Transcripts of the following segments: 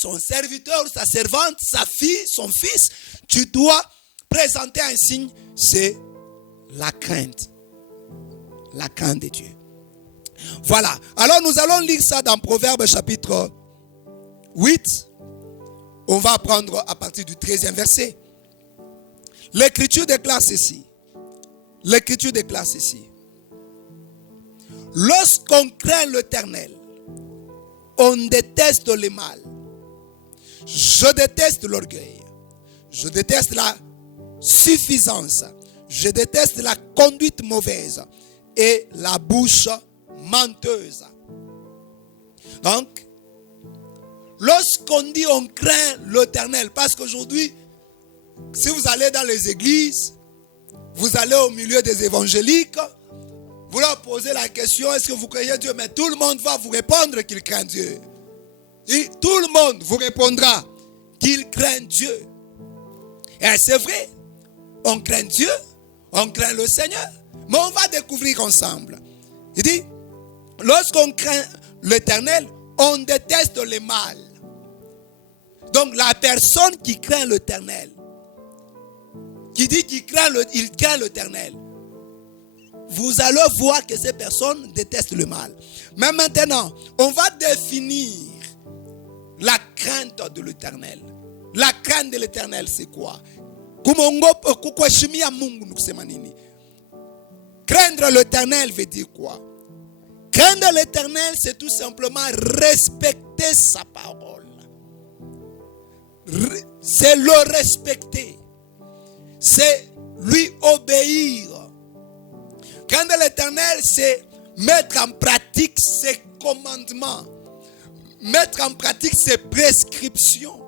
son serviteur, sa servante, sa fille, son fils, tu dois présenter un signe, c'est la crainte. La crainte de Dieu. Voilà. Alors nous allons lire ça dans Proverbes chapitre 8. On va apprendre à partir du 13e verset. L'Écriture déclare ceci. L'Écriture déclare ceci. Lorsqu'on craint l'Éternel, on déteste le mal. Je déteste l'orgueil. Je déteste la suffisance. Je déteste la conduite mauvaise et la bouche menteuse. Donc, lorsqu'on dit on craint l'Éternel, parce qu'aujourd'hui, si vous allez dans les églises, vous allez au milieu des évangéliques, vous leur posez la question, est-ce que vous craignez Dieu? Mais tout le monde va vous répondre qu'il craint Dieu. Et tout le monde vous répondra qu'il craint Dieu. Et c'est vrai, on craint Dieu, on craint le Seigneur, mais on va découvrir ensemble. Il dit, lorsqu'on craint l'Éternel, on déteste le mal. Donc la personne qui craint l'Éternel, qui dit qu'il craint l'Éternel, vous allez voir que ces personnes détestent le mal. Mais maintenant, on va définir la crainte de l'Éternel. La crainte de l'Éternel, c'est quoi? Craindre l'Éternel veut dire quoi? Craindre l'Éternel, c'est tout simplement respecter sa parole. C'est le respecter. C'est lui obéir. Craindre l'Éternel, c'est mettre en pratique ses commandements. Mettre en pratique ses prescriptions.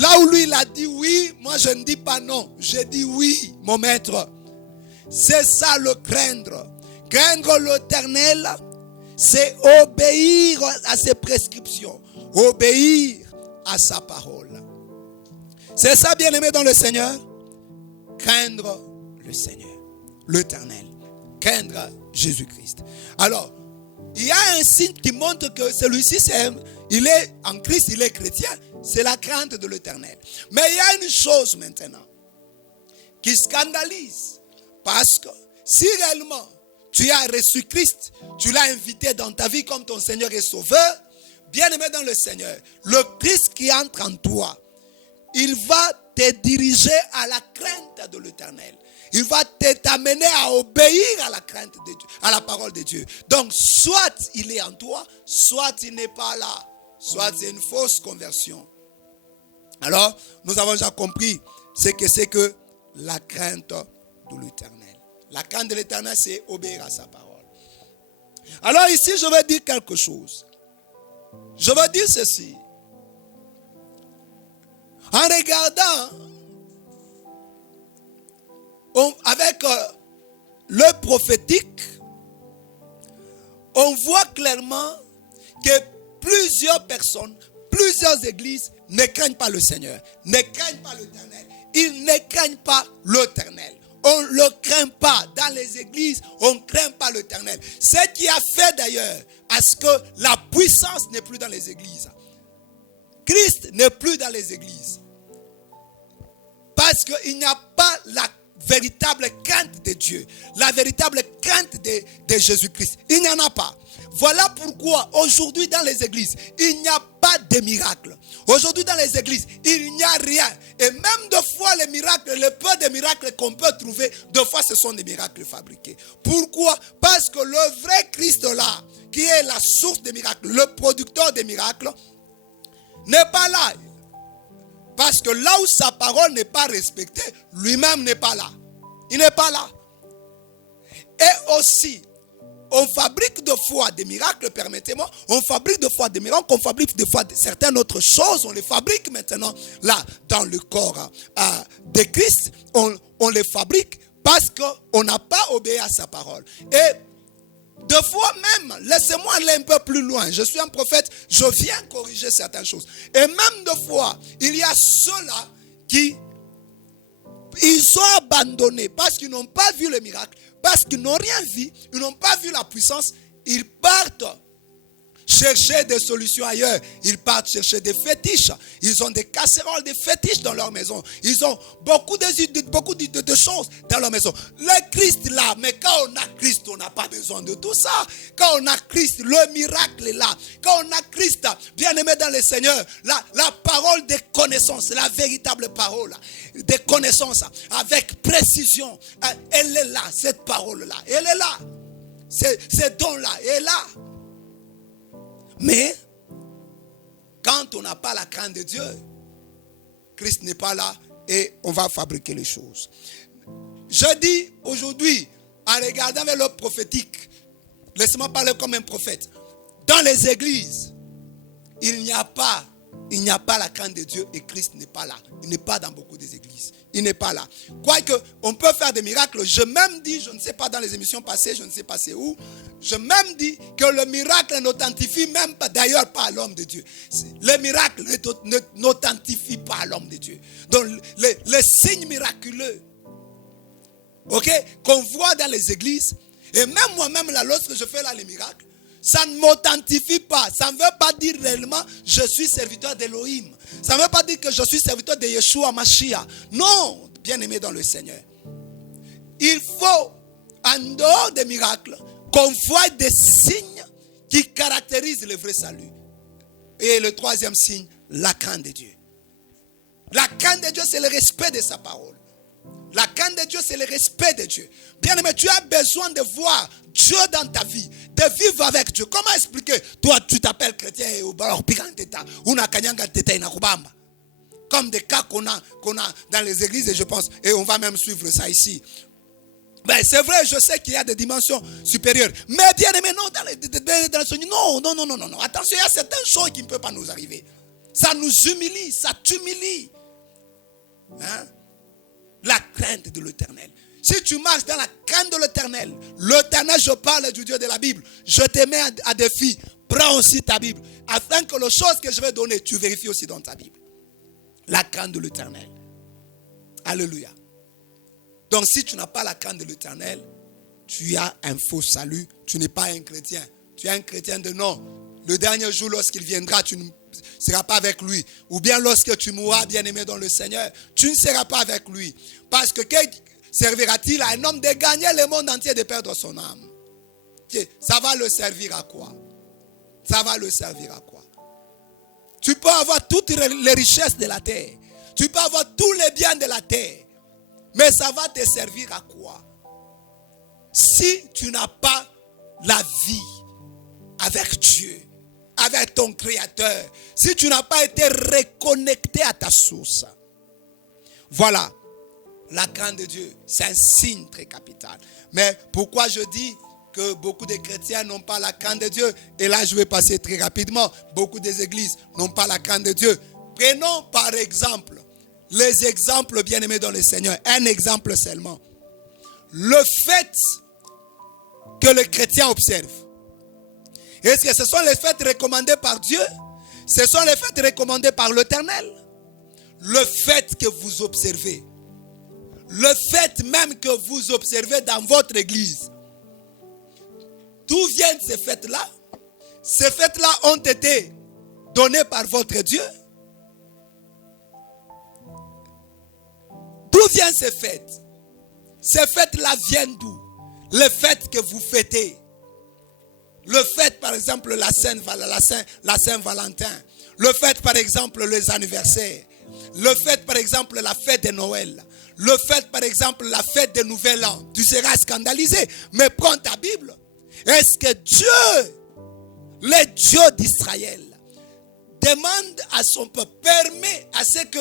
Là où lui il a dit oui, moi je ne dis pas non. Je dis oui, mon maître. C'est ça le craindre. Craindre l'Éternel, c'est obéir à ses prescriptions. Obéir à sa parole. C'est ça, bien-aimé dans le Seigneur. Craindre le Seigneur, l'Éternel. Craindre Jésus-Christ. Alors, il y a un signe qui montre que celui-ci, il est en Christ, il est chrétien. C'est la crainte de l'Éternel. Mais il y a une chose maintenant qui scandalise. Parce que si réellement tu as reçu Christ, tu l'as invité dans ta vie comme ton Seigneur et Sauveur, bien-aimé dans le Seigneur, le Christ qui entre en toi, il va te diriger à la crainte de l'Éternel. Il va t'amener à obéir à la crainte de Dieu, à la parole de Dieu. Donc, soit il est en toi, soit il n'est pas là. Soit c'est une fausse conversion. Alors, nous avons déjà compris ce que c'est que la crainte de l'Éternel. La crainte de l'Éternel, c'est obéir à sa parole. Alors ici, je vais dire quelque chose. Je vais dire ceci. En regardant avec le prophétique, on voit clairement que plusieurs personnes, plusieurs églises ne craignent pas le Seigneur, ne craignent pas l'Éternel. Ils ne craignent pas l'Éternel. On ne le craint pas dans les églises, on ne craint pas l'Éternel. Ce qui a fait d'ailleurs à ce que la puissance n'est plus dans les églises. Christ n'est plus dans les églises. Parce qu'il n'y a pas la véritable crainte de Dieu, la véritable crainte de Jésus-Christ. Il n'y en a pas. Voilà pourquoi aujourd'hui dans les églises, il n'y a pas de miracles. Aujourd'hui dans les églises, il n'y a rien. Et même de fois les miracles, le peu de miracles qu'on peut trouver, de fois ce sont des miracles fabriqués. Pourquoi? Parce que le vrai Christ là, qui est la source des miracles, le producteur des miracles, n'est pas là. Parce que là où sa parole n'est pas respectée, lui-même n'est pas là. Il n'est pas là. Et aussi, on fabrique de fois des miracles, permettez-moi, on fabrique de fois des miracles, on fabrique de fois certaines autres choses, on les fabrique maintenant là dans le corps de Christ, on les fabrique parce qu'on n'a pas obéi à sa parole. Et deux fois même, laissez-moi aller un peu plus loin, je suis un prophète, je viens corriger certaines choses. Et même deux fois, il y a ceux-là qui ils ont abandonné parce qu'ils n'ont pas vu le miracle, parce qu'ils n'ont rien vu, ils n'ont pas vu la puissance, ils partent chercher des solutions ailleurs. Ils partent chercher des fétiches. Ils ont des casseroles, des fétiches dans leur maison. Ils ont beaucoup de choses dans leur maison. Le Christ là, mais quand on a Christ, on n'a pas besoin de tout ça. Quand on a Christ, le miracle est là. Quand on a Christ, bien aimé dans le Seigneur, la parole des connaissances, la véritable parole des connaissances, avec précision, elle est là, cette parole-là. Elle est là. Ce don-là est là. Mais, quand on n'a pas la crainte de Dieu, Christ n'est pas là et on va fabriquer les choses. Je dis aujourd'hui, en regardant vers le prophétique, laissez-moi parler comme un prophète. Dans les églises, il n'y a pas la crainte de Dieu et Christ n'est pas là. Il n'est pas dans beaucoup des églises. Il n'est pas là. Quoique, on peut faire des miracles. Je même dis, je ne sais pas dans les émissions passées, je ne sais pas c'est où, je même dis que le miracle n'authentifie même pas, d'ailleurs pas à l'homme de Dieu. Le miracle n'authentifie pas à l'homme de Dieu. Donc, les signes miraculeux, qu'on voit dans les églises, et même moi-même là, lorsque je fais là les miracles, ça ne m'authentifie pas. Ça ne veut pas dire réellement je suis serviteur d'Elohim. Ça ne veut pas dire que je suis serviteur de Yeshua Mashiach. Non, bien-aimé dans le Seigneur. Il faut, en dehors des miracles, qu'on voit des signes qui caractérisent le vrai salut. Et le troisième signe, la crainte de Dieu. La crainte de Dieu, c'est le respect de sa parole. La crainte de Dieu, c'est le respect de Dieu. Bien-aimé, tu as besoin de voir Dieu dans ta vie, de vivre avec Dieu. Comment expliquer? Toi, tu t'appelles chrétien et comme des cas qu'on a dans les églises, et je pense, et on va même suivre ça ici. Ben, c'est vrai, je sais qu'il y a des dimensions supérieures. Mais bien-aimé, non, non. Attention, il y a certaines choses qui ne peuvent pas nous arriver. Ça nous humilie, ça t'humilie. Hein? La crainte de l'Éternel. Si tu marches dans la crainte de l'Éternel, je parle du Dieu de la Bible, je te mets à défi, prends aussi ta Bible, afin que les choses que je vais donner, tu vérifies aussi dans ta Bible. La crainte de l'Éternel. Alléluia. Donc si tu n'as pas la crainte de l'Éternel, tu as un faux salut, tu n'es pas un chrétien. Tu es un chrétien de nom. Le dernier jour, lorsqu'il viendra, tu ne seras pas avec lui. Ou bien lorsque tu mourras, bien-aimé dans le Seigneur, tu ne seras pas avec lui. Parce que servira-t-il à un homme de gagner le monde entier, de perdre son âme? Ça va le servir à quoi? Ça va le servir à quoi? Tu peux avoir toutes les richesses de la terre. Tu peux avoir tous les biens de la terre. Mais ça va te servir à quoi? Si tu n'as pas la vie avec Dieu, avec ton Créateur, si tu n'as pas été reconnecté à ta source. Voilà. La crainte de Dieu, c'est un signe très capital. Mais pourquoi je dis que beaucoup de chrétiens n'ont pas la crainte de Dieu? Et là, je vais passer très rapidement. Beaucoup des églises n'ont pas la crainte de Dieu. Prenons par exemple les exemples bien-aimés dans le Seigneur. Un exemple seulement. Le fait que le chrétien observe. Est-ce que ce sont les fêtes recommandées par Dieu? Ce sont les fêtes recommandées par l'Éternel? Le fait que vous observez. Le fait même que vous observez dans votre église. D'où viennent ces fêtes-là? Ces fêtes-là ont été données par votre Dieu. D'où viennent ces fêtes? Ces fêtes-là viennent d'où? Les fêtes que vous fêtez. Le fête, par exemple, la Saint-Valentin. Le fête, par exemple, les anniversaires. Le fête, par exemple, la fête de Noël. Le fête, par exemple, la fête de Nouvel An. Tu seras scandalisé. Mais prends ta Bible. Est-ce que Dieu, le Dieu d'Israël, demande à son peuple, permet à ce que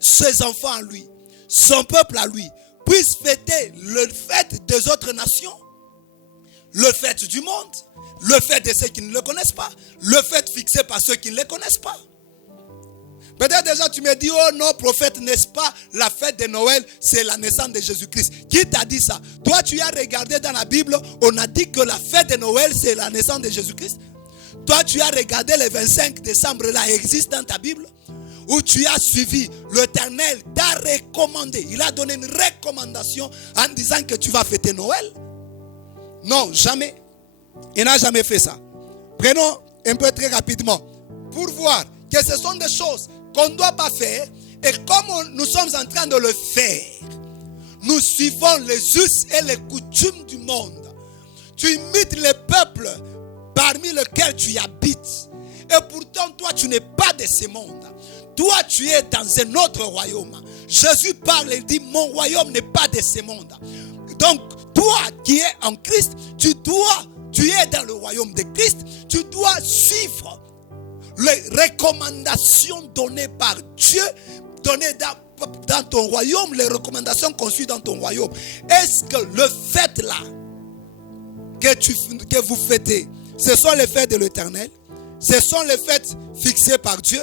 ses enfants à lui, son peuple à lui, puissent fêter le fête des autres nations? Le fête du monde? Le fait de ceux qui ne le connaissent pas. Le fait fixé par ceux qui ne le connaissent pas. Peut-être déjà tu me dis, oh non, prophète, n'est-ce pas, la fête de Noël, c'est la naissance de Jésus-Christ. Qui t'a dit ça? Toi, tu as regardé dans la Bible, on a dit que la fête de Noël, c'est la naissance de Jésus-Christ. Toi, tu as regardé le 25 décembre, là, existe dans ta Bible, où tu as suivi l'Éternel, t'a recommandé. Il a donné une recommandation en disant que tu vas fêter Noël. Non, jamais. Il n'a jamais fait ça. Prenons un peu très rapidement pour voir que ce sont des choses qu'on ne doit pas faire. Et comme nous sommes en train de le faire, nous suivons les us et les coutumes du monde. Tu imites les peuples parmi lesquels tu habites. Et pourtant, toi, tu n'es pas de ce monde. Toi, tu es dans un autre royaume. Jésus parle et dit, mon royaume n'est pas de ce monde. Donc, toi qui es en Christ, tu es dans le royaume de Christ, tu dois suivre les recommandations données par Dieu, données dans ton royaume, les recommandations qu'on suit dans ton royaume. Est-ce que le fait là que vous fêtez, ce sont les fêtes de l'Éternel? Ce sont les fêtes fixées par Dieu?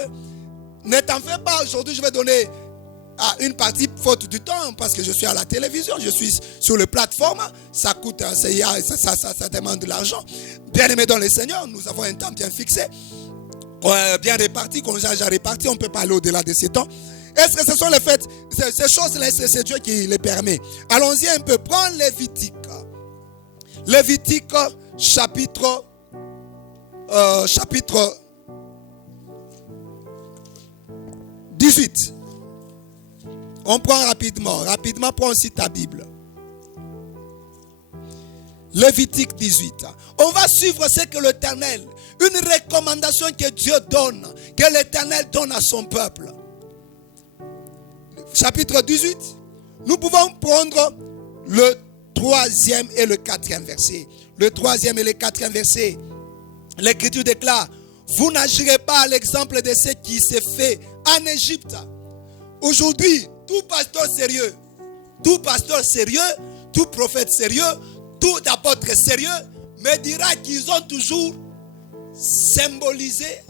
Ne t'en fais pas, aujourd'hui je vais donner une partie faute du temps parce que je suis à la télévision, je suis sur les plateformes, ça coûte, ça demande de l'argent. Bien aimé dans le Seigneur, nous avons un temps bien fixé, bien réparti, qu'on a déjà réparti, on ne peut pas aller au-delà de ces temps. Est-ce que ce sont les fêtes, ces choses-là, c'est Dieu qui les permet? Allons-y un peu, prends Lévitique. Lévitique chapitre 18. On prend rapidement, prends aussi ta Bible. Lévitique 18. On va suivre ce que l'Éternel, une recommandation que Dieu donne, que l'Éternel donne à son peuple. Chapitre 18. Nous pouvons prendre le 3e et le 4e verset. Le 3e et le 4e verset. L'Écriture déclare, vous n'agirez pas à l'exemple de ce qui s'est fait en Égypte. Aujourd'hui, tout pasteur sérieux, tout prophète sérieux, tout apôtre sérieux me dira qu'ils ont toujours symbolisé,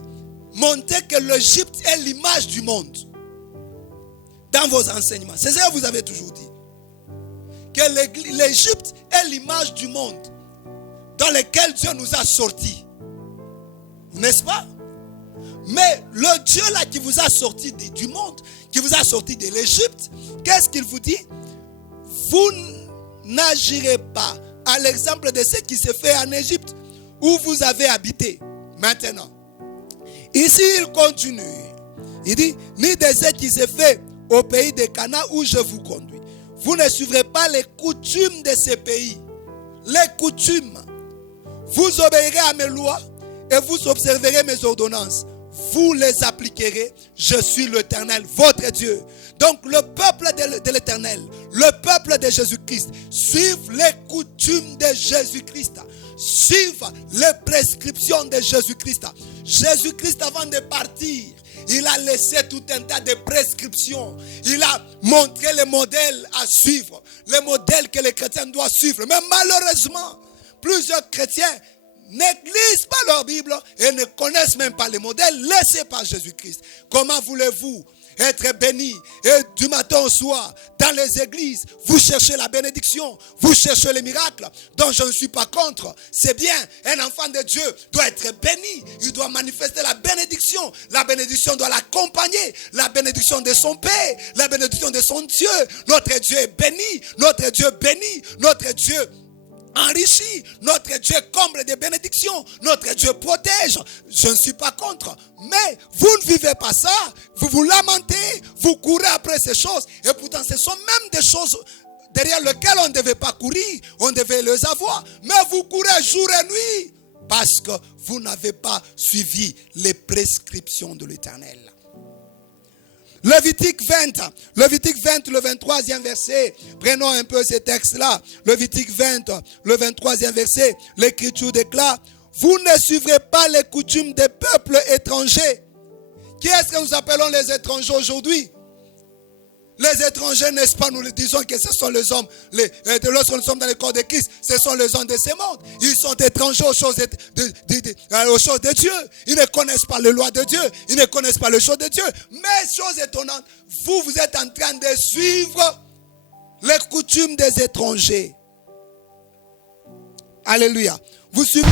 montré que l'Égypte est l'image du monde. Dans vos enseignements, c'est ça que vous avez toujours dit. Que l'Égypte est l'image du monde dans lequel Dieu nous a sortis. N'est-ce pas? Mais le Dieu là qui vous a sorti du monde, qui vous a sorti de l'Égypte, qu'est-ce qu'il vous dit? Vous n'agirez pas à l'exemple de ce qui se fait en Égypte où vous avez habité. Maintenant, ici il continue. Il dit, ni de ce qui se fait au pays de Canaan où je vous conduis. Vous ne suivrez pas les coutumes de ces pays. Les coutumes. Vous obéirez à mes lois et vous observerez mes ordonnances. Vous les appliquerez. Je suis l'Éternel, votre Dieu. Donc le peuple de l'Éternel, le peuple de Jésus-Christ, suivent les coutumes de Jésus-Christ. Suivent les prescriptions de Jésus-Christ. Jésus-Christ, avant de partir, il a laissé tout un tas de prescriptions. Il a montré les modèles à suivre. Les modèles que les chrétiens doivent suivre. Mais malheureusement, plusieurs chrétiens n'élisent pas leur Bible et ne connaissent même pas les modèles laissés par Jésus-Christ. Comment voulez-vous être béni et du matin au soir dans les églises, vous cherchez la bénédiction, vous cherchez les miracles dont je ne suis pas contre. C'est bien, un enfant de Dieu doit être béni, il doit manifester la bénédiction. La bénédiction doit l'accompagner, la bénédiction de son Père, la bénédiction de son Dieu. Notre Dieu est béni, notre Dieu bénit, notre Dieu enrichi, notre Dieu comble de bénédictions, notre Dieu protège. Je ne suis pas contre, mais vous ne vivez pas ça, vous vous lamentez, vous courez après ces choses, et pourtant ce sont même des choses derrière lesquelles on ne devait pas courir, on devait les avoir, mais vous courez jour et nuit parce que vous n'avez pas suivi les prescriptions de l'Éternel. Lévitique 20, le 23e verset. Prenons un peu ce texte-là. Lévitique 20, le 23e verset. L'Écriture déclare, vous ne suivrez pas les coutumes des peuples étrangers. Qui est-ce que nous appelons les étrangers aujourd'hui? Les étrangers, n'est-ce pas, nous le disons que ce sont les hommes, lorsque nous sommes dans le corps de Christ, ce sont les hommes de ce monde. Ils sont étrangers aux choses de Dieu. Ils ne connaissent pas les lois de Dieu. Ils ne connaissent pas les choses de Dieu. Mais, chose étonnante, vous êtes en train de suivre les coutumes des étrangers. Alléluia. Vous suivez...